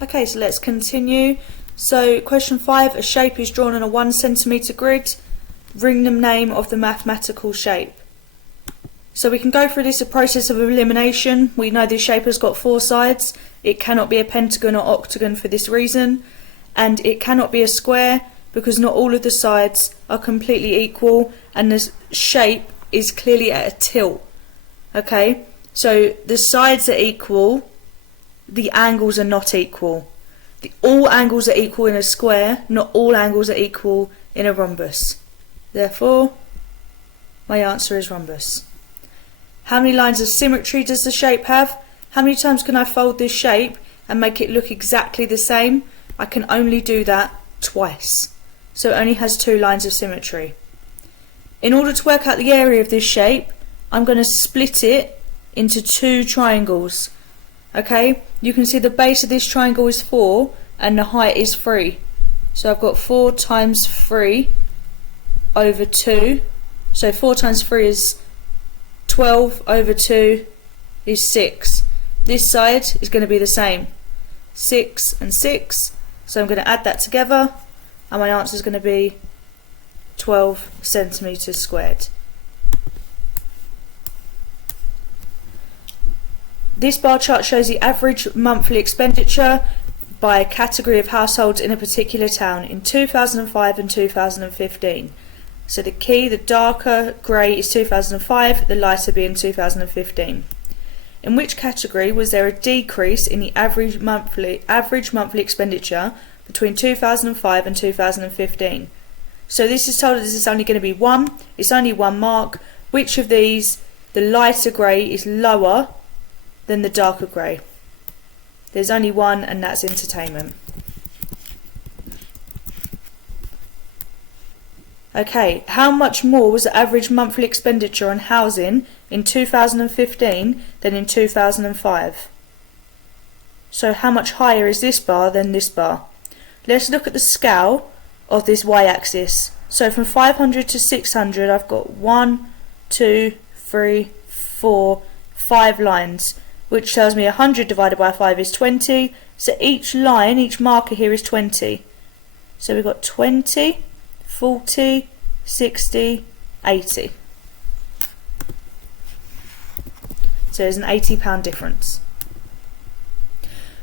Okay, so let's continue. So question 5, a shape is drawn on a 1 centimetre grid. Ring the name of the mathematical shape. So we can go through this process of elimination. We know this shape has got 4 sides. It cannot be a pentagon or octagon for this reason. And it cannot be a square because not all of the sides are completely equal and the shape is clearly at a tilt. Okay, so the sides are equal, the angles are not equal. All angles are equal in a square, not all angles are equal in a rhombus. Therefore, my answer is rhombus. How many lines of symmetry does the shape have? How many times can I fold this shape and make it look exactly the same? I can only do that twice. So it only has 2 lines of symmetry. In order to work out the area of this shape, I'm going to split it into 2 triangles. Okay, you can see the base of this triangle is 4 and the height is 3. So I've got 4 times 3 over 2. So 4 times 3 is 12 over 2 is 6. This side is going to be the same. 6 and 6. So I'm going to add that together and my answer is going to be 12 centimetres squared. This bar chart shows the average monthly expenditure by category of households in a particular town in 2005 and 2015. So the key, the darker grey is 2005, the lighter being 2015. In which category was there a decrease in the average monthly expenditure between 2005 and 2015? So this is told us it's only going to be 1, it's only 1 mark. Which of these, the lighter grey is lower than the darker grey? There's only one, and that's entertainment. Okay, how much more was the average monthly expenditure on housing in 2015 than in 2005? So how much higher is this bar than this bar? Let's look at the scale of this y-axis. So from 500 to 600 I've got 1, 2, 3, 4, 5 lines, which tells me 100 divided by 5 is 20. So each line, each marker here is 20. So we've got 20, 40, 60, 80. So there's an £80 difference.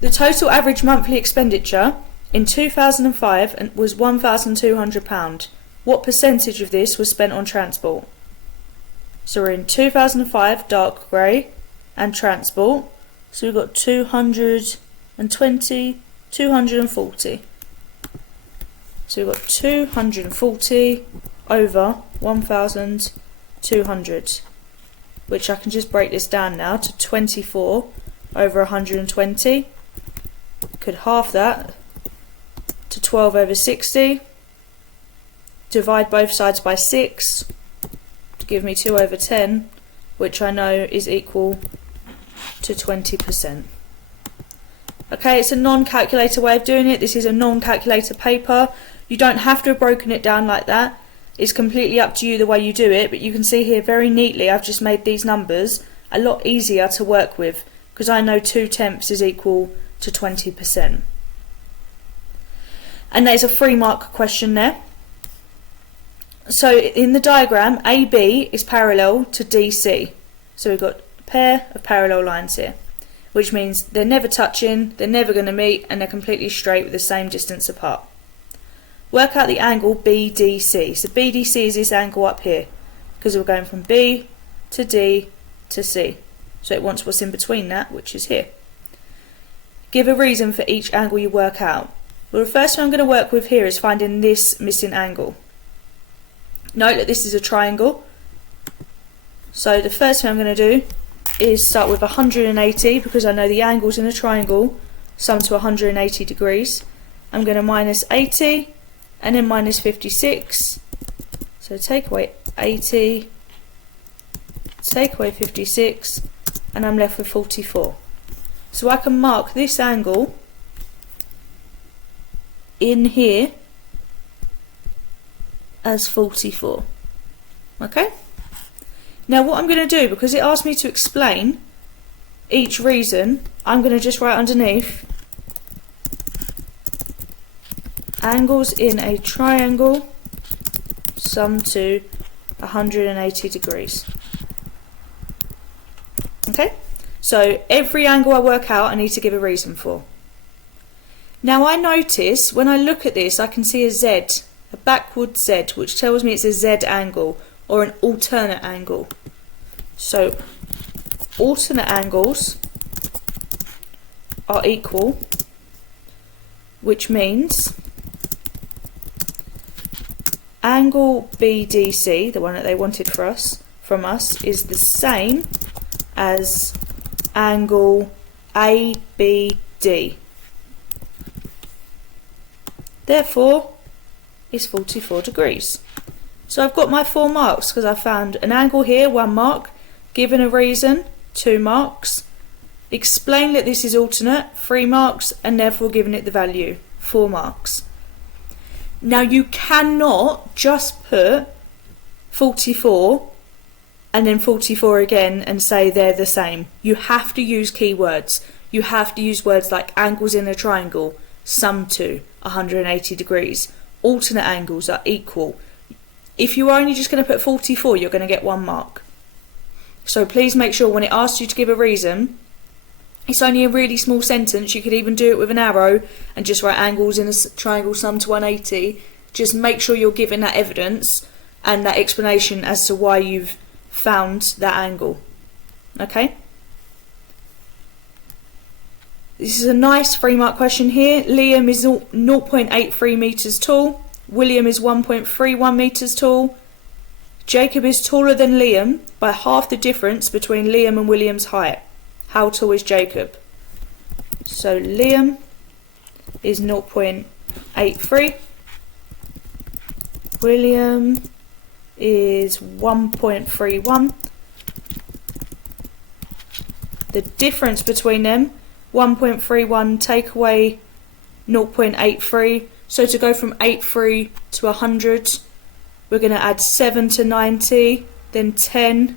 The total average monthly expenditure in 2005 was £1,200. What percentage of this was spent on transport? So we're in 2005, dark grey, and transport. So we've got 220, 240. So we've got 240 over 1,200, which I can just break this down now to 24 over 120. Could half that to 12 over 60. Divide both sides by 6 to give me 2 over 10, which I know is equal to 20%. Okay, it's a non-calculator way of doing it. This is a non-calculator paper. You don't have to have broken it down like that. It's completely up to you the way you do it, but you can see here very neatly I've just made these numbers a lot easier to work with because I know 2/10 is equal to 20%. And there's a 3-mark question there. So in the diagram, AB is parallel to DC. So we've got a pair of parallel lines here, which means they're never touching, they're never going to meet, and they're completely straight with the same distance apart. Work out the angle BDC. So BDC is this angle up here, because we're going from B to D to C. So it wants what's in between that, which is here. Give a reason for each angle you work out. Well, the first one I'm going to work with here is finding this missing angle. Note that this is a triangle. So the first thing I'm going to do is start with 180 because I know the angles in a triangle sum to 180 degrees. I'm going to minus 80 and then minus 56. So take away 80, take away 56, and I'm left with 44. So I can mark this angle in here as 44. Okay? Now what I'm going to do, because it asked me to explain each reason, I'm going to just write underneath angles in a triangle sum to 180 degrees. Okay, so every angle I work out I need to give a reason for. Now I notice when I look at this I can see a Z, a backward Z, which tells me it's a Z angle or an alternate angle. So alternate angles are equal, which means angle BDC, the one that they wanted from us, is the same as angle ABD. Therefore, it's 44 degrees. So I've got my 4 marks because I found an angle here, 1 mark, given a reason, 2 marks, explain that this is alternate, 3 marks, and therefore given it the value, 4 marks. Now you cannot just put 44 and then 44 again and say they're the same. You have to use keywords. You have to use words like angles in a triangle, sum to 180 degrees. Alternate angles are equal. If you're only just going to put 44, you're going to get 1 mark. So please make sure when it asks you to give a reason, it's only a really small sentence. You could even do it with an arrow and just write angles in a triangle sum to 180. Just make sure you're giving that evidence and that explanation as to why you've found that angle. Okay? This is a nice 3-mark question here. Liam is 0.83 metres tall. William is 1.31 metres tall. Jacob is taller than Liam by half the difference between Liam and William's height. How tall is Jacob? So Liam is 0.83. William is 1.31. The difference between them, 1.31, take away 0.83. So to go from 83 to 100, we're going to add 7 to 90, then 10,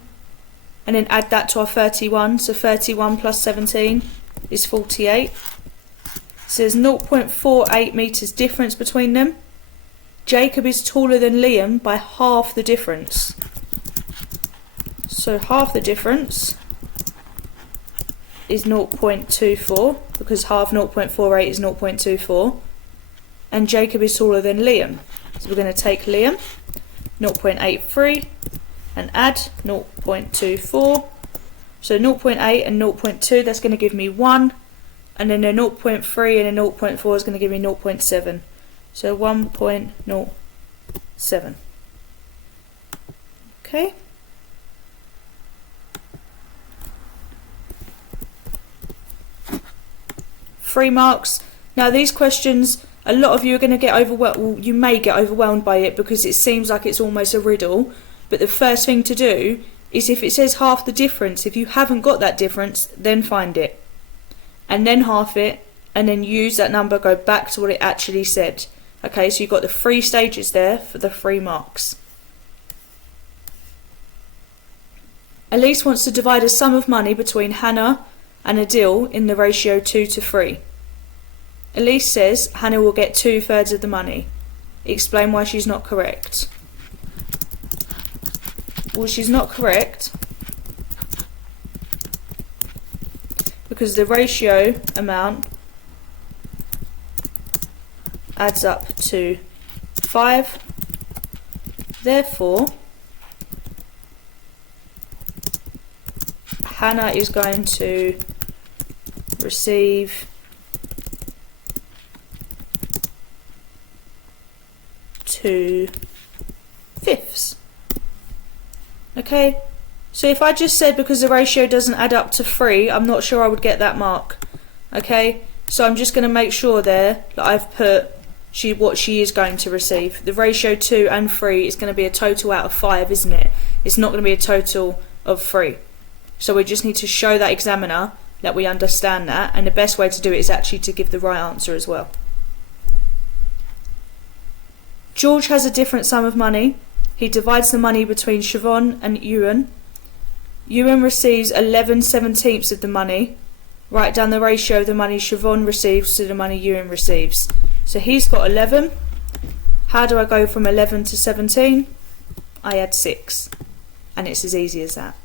and then add that to our 31. So 31 plus 17 is 48. So there's 0.48 metres difference between them. Jacob is taller than Liam by half the difference. So half the difference is 0.24, because half 0.48 is 0.24. And Jacob is taller than Liam. So we're going to take Liam, 0.83, and add 0.24. So 0.8 and 0.2, that's going to give me 1. And then a 0.3 and a 0.4 is going to give me 0.7. So 1.07. Okay. Three marks. Now these questions, a lot of you are going to get overwhelmed. Well, you may get overwhelmed by it because it seems like it's almost a riddle. But the first thing to do is, if it says half the difference, if you haven't got that difference, then find it. And then half it, and then use that number, go back to what it actually said. Okay, so you've got the 3 stages there for the 3 marks. Elise wants to divide a sum of money between Hannah and Adil in the ratio 2 to 3. Elise says Hannah will get 2/3 of the money. Explain why she's not correct. Well, she's not correct because the ratio amount adds up to 5. Therefore, Hannah is going to receive 2/5. Okay, so if I just said because the ratio doesn't add up to 3, I'm not sure I would get that mark. Okay, so I'm just going to make sure there that I've put what she is going to receive. The ratio 2 and 3 is going to be a total out of 5, isn't it? It's not going to be a total of 3. So we just need to show that examiner that we understand that, and the best way to do it is actually to give the right answer as well. George has a different sum of money. He divides the money between Siobhan and Ewan. Ewan receives 11/17 of the money. Write down the ratio of the money Siobhan receives to the money Ewan receives. So he's got 11. How do I go from 11 to 17? I add 6. And it's as easy as that.